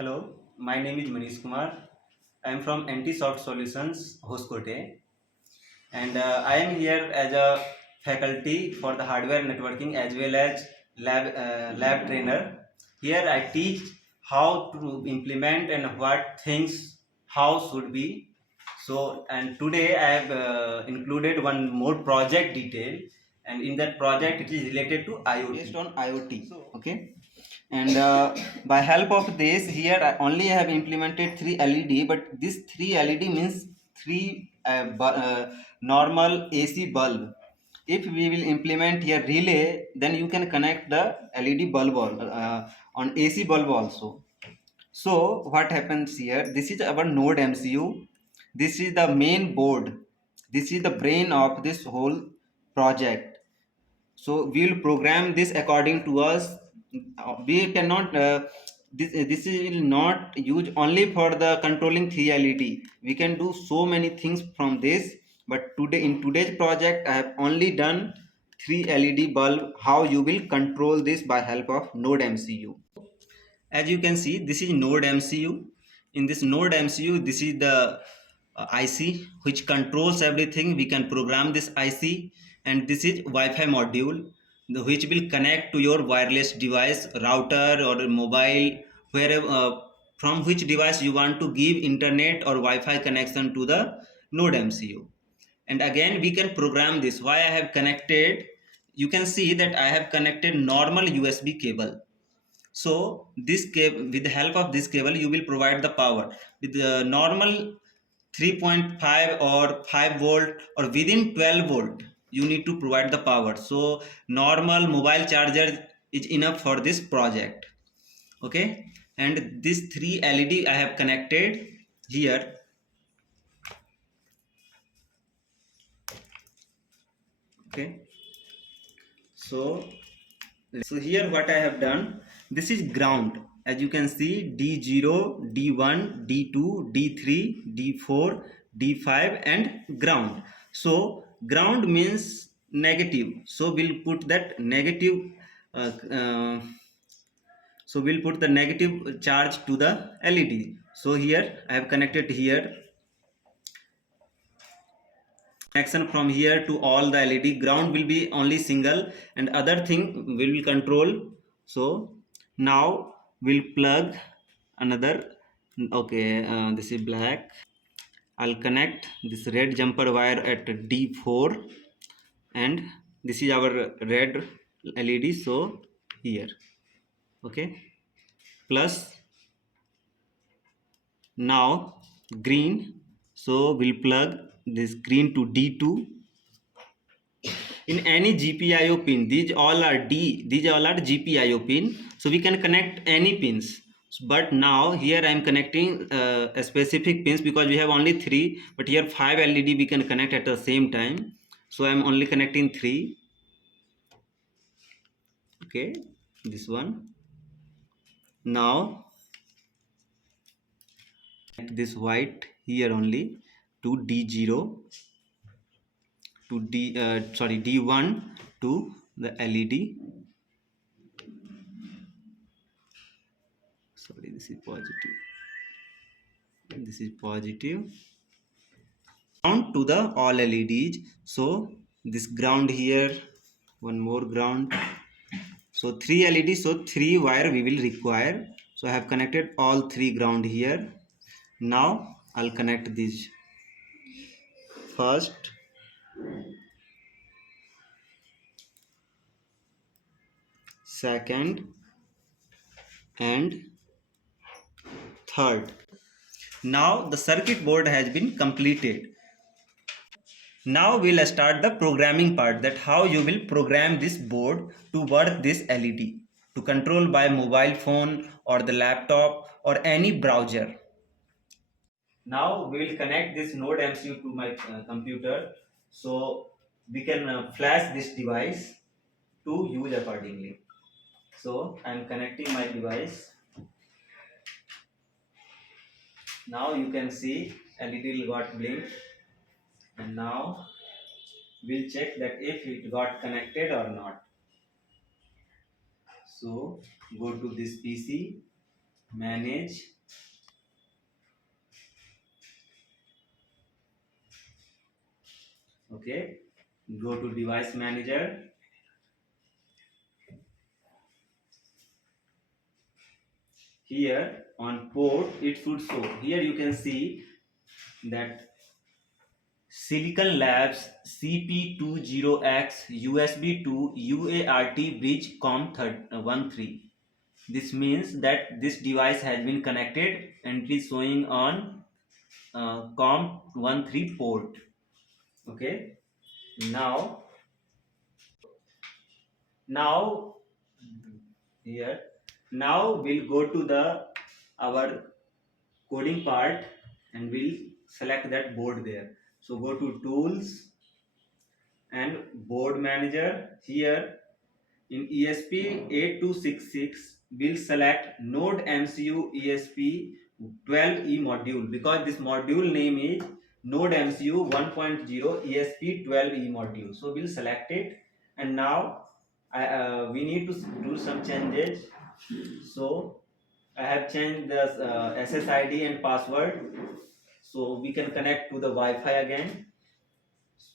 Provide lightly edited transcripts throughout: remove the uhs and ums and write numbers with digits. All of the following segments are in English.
Hello, my name is Manish Kumar. I am from Antisoft Solutions, Hoskote, and I am here as a faculty for the hardware networking as well as lab trainer. Here I teach how to implement and what things how should be. So, and today I have included one more project detail, and in that project it is related to IoT. Based on IoT. Okay, and by help of this here I only have implemented 3 LED, but this 3 LED means three normal AC bulb. If we will implement here relay, then you can connect the LED bulb on AC bulb also. So what happens here, this is our node MCU, this is the main board, this is the brain of this whole project. So we will program this according to us. We cannot this will not use only for the controlling 3 LED. We can do so many things from this, but today in today's project I have only done 3 LED bulb, how you will control this by help of node MCU. As you can see, this is node MCU. In this node MCU, this is the IC which controls everything. We can program this IC, and this is Wi-Fi module which will connect to your wireless device, router or mobile, wherever from which device you want to give internet or Wi-Fi connection to the node MCU. And again we can program this. Why I have connected, you can see that I have connected normal USB cable. So this cable, with the help of this cable, you will provide the power with the normal 3.5 or 5 volt or within 12 volt. You need to provide the power. So normal mobile charger is enough for this project. Okay, and this 3 LED I have connected here. Okay, so here what I have done, this is ground. As you can see, D0, D1, D2, D3, D4, D5 and ground. So ground means negative. So we'll put that negative uh, uh, so we'll put the negative charge to the LED. So here I have connected here connection from here to all the LED. Ground will be only single and other thing will control. So now we'll plug another. Okay, this is black. I'll connect this red jumper wire at D4, and this is our red LED. So here, okay, plus now green. So we'll plug this green to D2. In any GPIO pin, these all are GPIO pin, so we can connect any pins. But now here I am connecting a specific pins because we have only 3, but here 5 LED we can connect at the same time. So I am only connecting 3. Okay, this one. Now this white here only to D0 to D1 to the LED. Sorry, this is positive. This is positive. Ground to the all LEDs. So this ground here, one more ground. So 3 LEDs, so 3 wire we will require. So I have connected all 3 ground here. Now I'll connect this first, second and third. Now the circuit board has been completed. Now we'll start the programming part, that how you will program this board to work this LED to control by mobile phone or the laptop or any browser. Now we will connect this node MCU to my computer, so we can flash this device to use accordingly. So I am connecting my device. Now you can see LED got blink, and now we'll check that if it got connected or not. So go to this PC, manage okay, go to device manager. Here on port it should show, here you can see that Silicon Labs CP20X USB to UART bridge COM13. This means that this device has been connected and it is showing on COM13 port. Okay. Now now here now we'll go to the our coding part and we'll select that board there. So go to tools and board manager. Here in ESP8266 we'll select Node MCU ESP12E module, because this module name is Node MCU 1.0 ESP12E module. So we'll select it, and now we need to do some changes. So I have changed the SSID and password, so we can connect to the Wi-Fi again.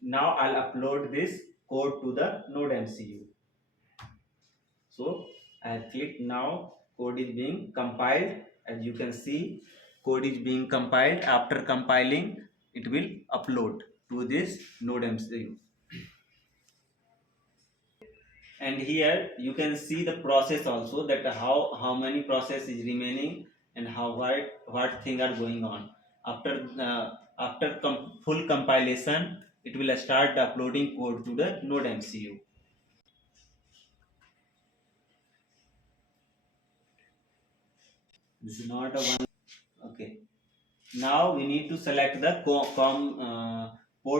Now I'll upload this code to the Node MCU. So I have clicked. Now code is being compiled. As you can see, code is being compiled. After compiling, it will upload to this Node MCU. And here you can see the process also, that how many process is remaining and how what thing are going on. After full compilation, it will start uploading code to the Node MCU. This is not a one. Okay. Now we need to select the port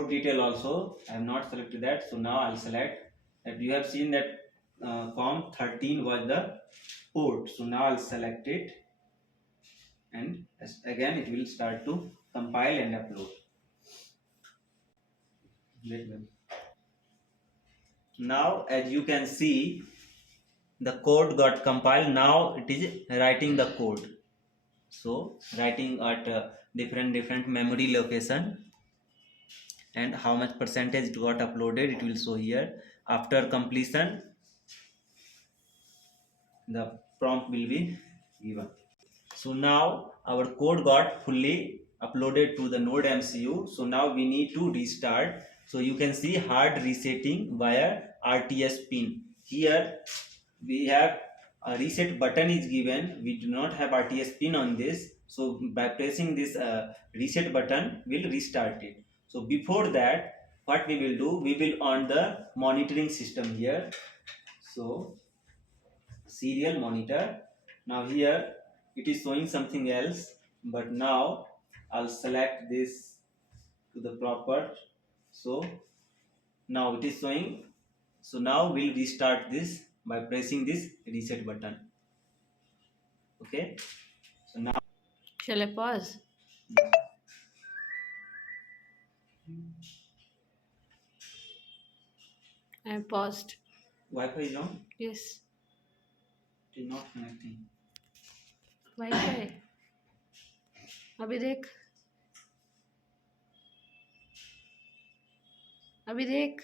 detail also. I have not selected that, so now I'll select that. You have seen that COM13 was the port, so now I'll select it, and again it will start to compile and upload. Now as you can see, the code got compiled. Now it is writing the code. So writing at different memory location, and how much percentage it got uploaded, it will show here. After completion, the prompt will be given. So now our code got fully uploaded to the Node MCU. So now we need to restart. So you can see hard resetting via RTS pin. Here we have a reset button is given. We do not have RTS pin on this. So by pressing this reset button, we'll restart it. So before that, what we will do, we will on the monitoring system here. So serial monitor. Now here it is showing something else, but now I'll select this to the proper. So now it is showing. So now we'll restart this by pressing this reset button. Okay. So now Shall I pause? I have paused. Wi-Fi is on. Yes. It is not connecting. Wi-Fi. अभी देख. अभी देख.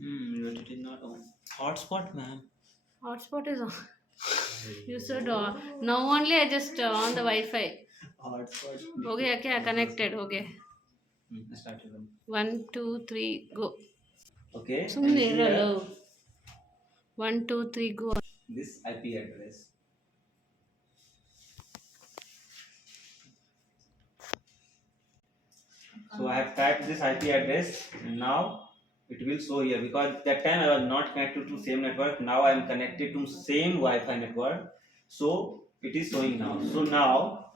But it is not on. Hotspot, ma'am. Hotspot is on. You said now only I just on the Wi-Fi. Hotspot. हो गया क्या? Connected हो गया. Start it. 1 2 3 go. Okay. सुनने And here, रहो. 1 2 3 go. this IP address. So I have typed this IP address, and now it will show here, because that time I was not connected to same network. Now I am connected to same Wi-Fi network, so it is showing now. So now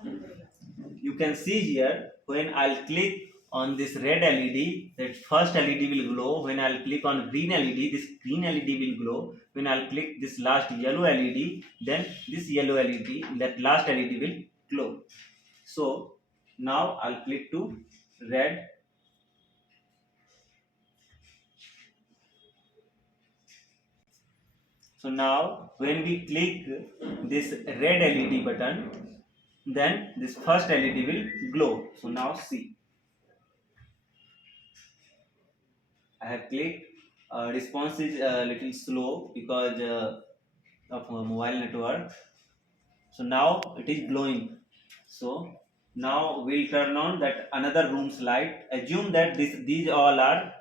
you can see here, when I'll click on this red LED, that first LED will glow. When I'll click on green LED, this green LED will glow. When I'll click this last yellow LED, then this yellow LED, that last LED will glow. So now I'll click to red. So now when we click this red LED button, then this first LED will glow. So now see, I have clicked. Response is a little slow because of mobile network. So now it is glowing. So now we'll turn on that another room's light. Assume that these all are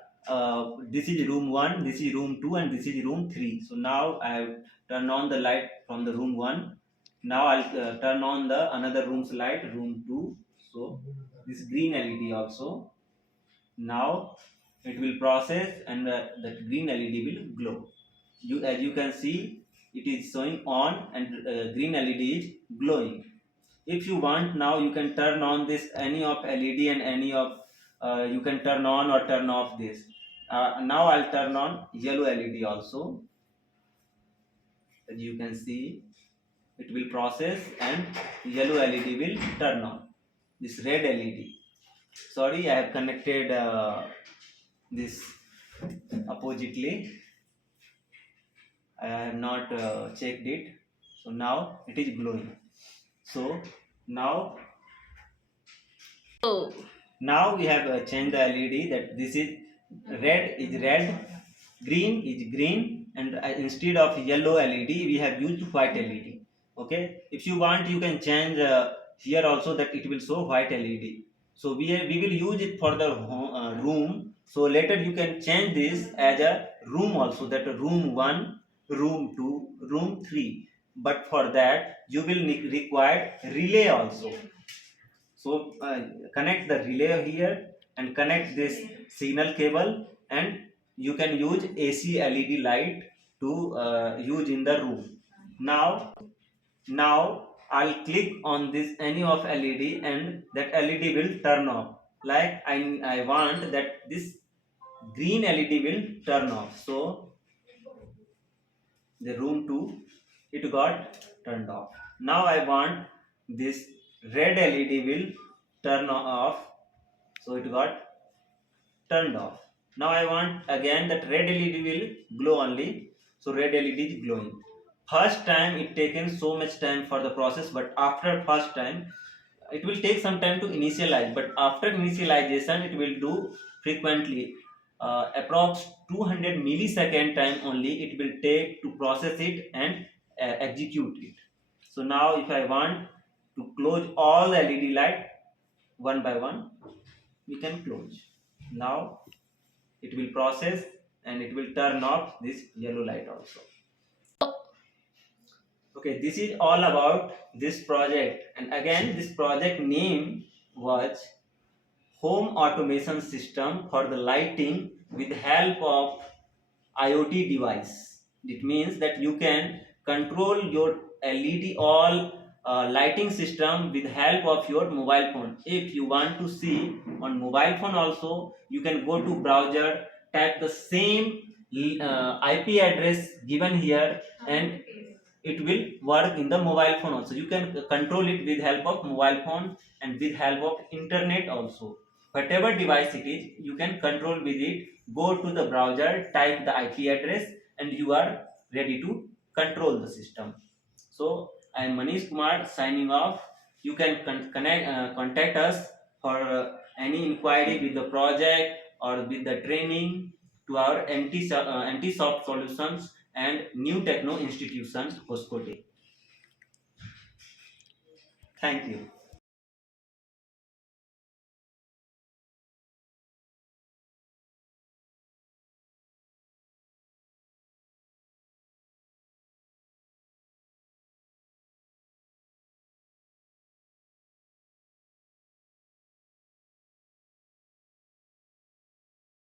this is room 1, this is room 2, and this is room 3. So now I have turned on the light from the room 1. Now I'll turn on the another room's light, room 2. So this green LED also. Now it will process and that green LED will glow. As you can see, it is showing on and green LED is glowing. If you want, now you can turn on this any of LED and any of you can turn on or turn off this. Now I'll turn on yellow LED also. As you can see, it will process and yellow LED will turn on. This red LED. Sorry, I have connected this oppositely. I have not checked it. So now it is glowing. So now Oh, we have changed the LED that this is red, green is green, and instead of yellow LED we have used white LED. Okay, if you want you can change here also that it will show white LED. So we will use it for the room. So later you can change this as a room also, that room 1, room 2, room 3. But for that you will require relay also. So connect the relay here and connect this signal cable, and you can use AC LED light to use in the room. Now I'll click on this any of LED and that LED will turn off. Like I want that this green LED will turn off. So the room 2 it got turned off. Now I want this red LED will turn off. So it got turned off. Now I want again that red LED will glow only. So red LED is glowing. First time it taken so much time for the process, but after first time it will take some time to initialize. But after initialization it will do frequently. Approx 200 millisecond time only it will take to process it and execute it. So now if I want to close all the LED light one by one, we can close. Now it will process and it will turn off this yellow light also. Okay, this is all about this project, and again this project name was home automation system for the lighting with help of IoT device. It means that you can control your LED all lighting system with help of your mobile phone. If you want to see on mobile phone also, you can go to browser, type the same IP address given here, and it will work in the mobile phone also. You can control it with help of mobile phone and with help of internet also. Whatever device it is, you can control with it. Go to the browser, type the IP address, and you are ready to control the system. So I am Manish Kumar signing off. You can contact us for any inquiry with the project or with the training to our NT Soft Solutions and New Techno Institutions, Hoskote. Thank you.